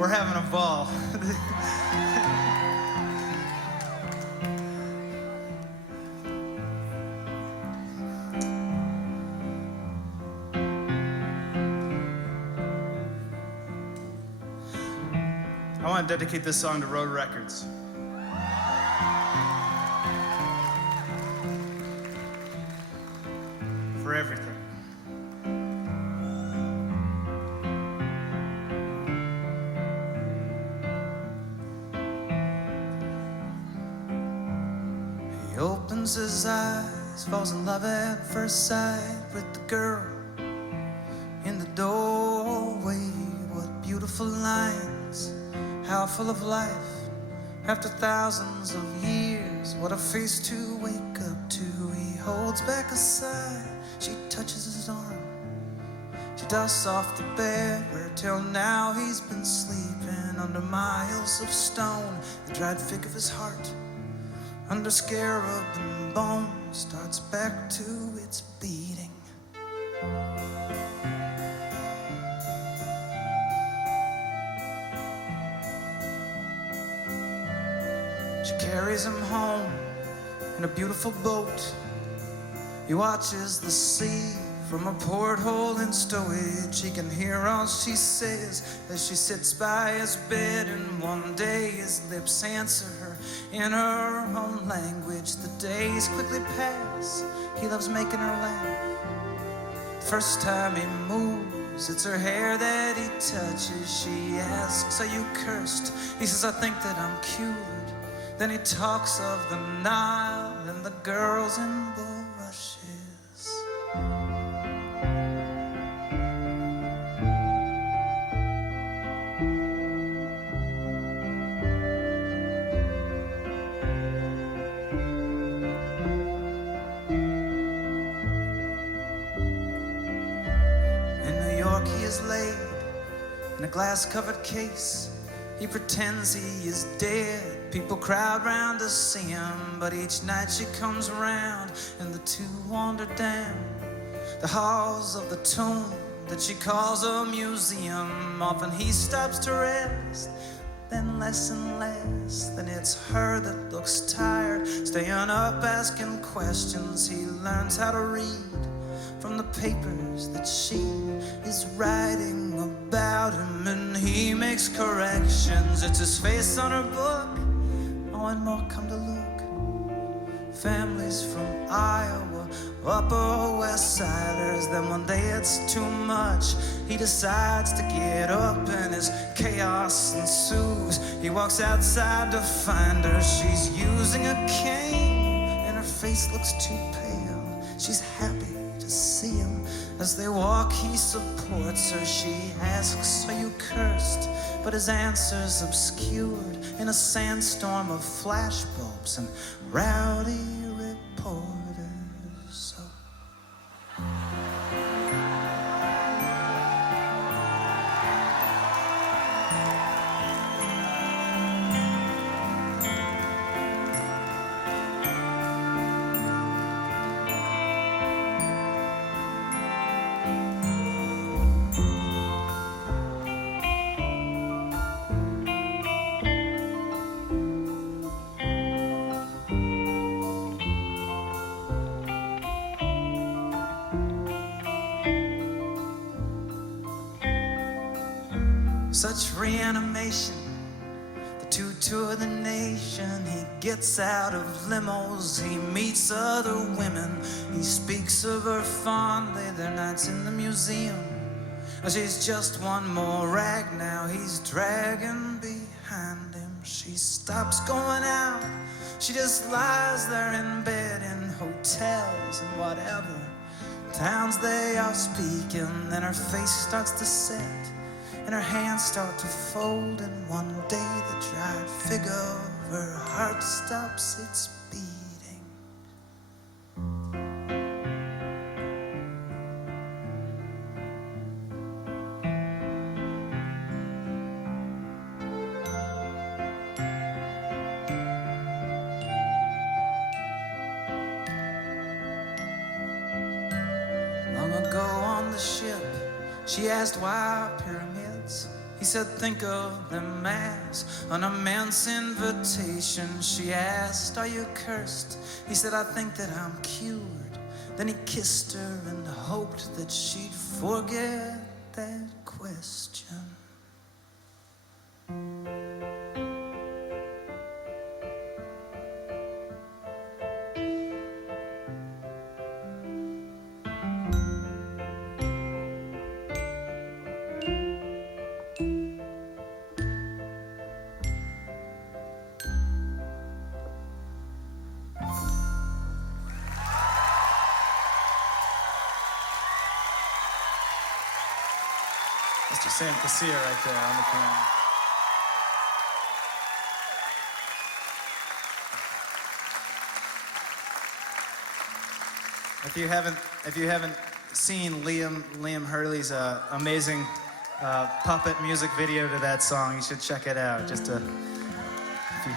We're having a ball. I want to dedicate this song to Road Records. For everything. He opens his eyes, falls in love at first sight with the girl in the doorway. What beautiful lines, how full of life. After thousands of years, what a face to wake up to. He holds back a sigh, she touches his arm. She dusts off the bed where till now he's been sleeping under miles of stone. The dried fig of his heart, under scarab and bone, starts back to its beating. She carries him home in a beautiful boat. He watches the sea from a porthole in stowage. He can hear all she says as she sits by his bed, and one day his lips answer her in her own language. The days quickly pass, he loves making her laugh. First time he moves, it's her hair that he touches. She asks, are you cursed? He says, I think that I'm cured. Then he talks of the Nile and the girls in bulrushes. In New York he is laid in a glass-covered case. He pretends he is dead. People crowd round to see him, but each night she comes around and the two wander down the halls of the tomb that she calls a museum. Often he stops to rest, then less and less. Then it's her that looks tired, staying up asking questions. He learns how to read from the papers that she is writing about him, and he makes corrections. It's his face on her book. Oh, and more come to look. Families from Iowa, Upper West Siders. Then one day it's too much. He decides to get up and his chaos ensues. He walks outside to find her. She's using a cane and her face looks too pale. She's happy to see him. As they walk, he supports her. She asks, are you cursed? But his answer's obscured in a sandstorm of flashbulbs and rowdy reporters. So such reanimation, the two tour the nation. He gets out of limos, he meets other women. He speaks of her fondly, their nights in the museum. She's just one more rag now he's dragging behind him. She stops going out, she just lies there in bed, in hotels and whatever towns they are speaking. Then her face starts to set and her hands start to fold, and one day the dried fig of her heart stops its beating. Long ago on the ship, she asked why pyramids. He said, think of them as an immense invitation. She asked, are you cursed? He said, I think that I'm cured. Then he kissed her and hoped that she'd forget that question. Mr. Sam Casilla right there on the piano. If you haven't seen Liam Hurley's amazing puppet music video to that song, you should check it out. Just if you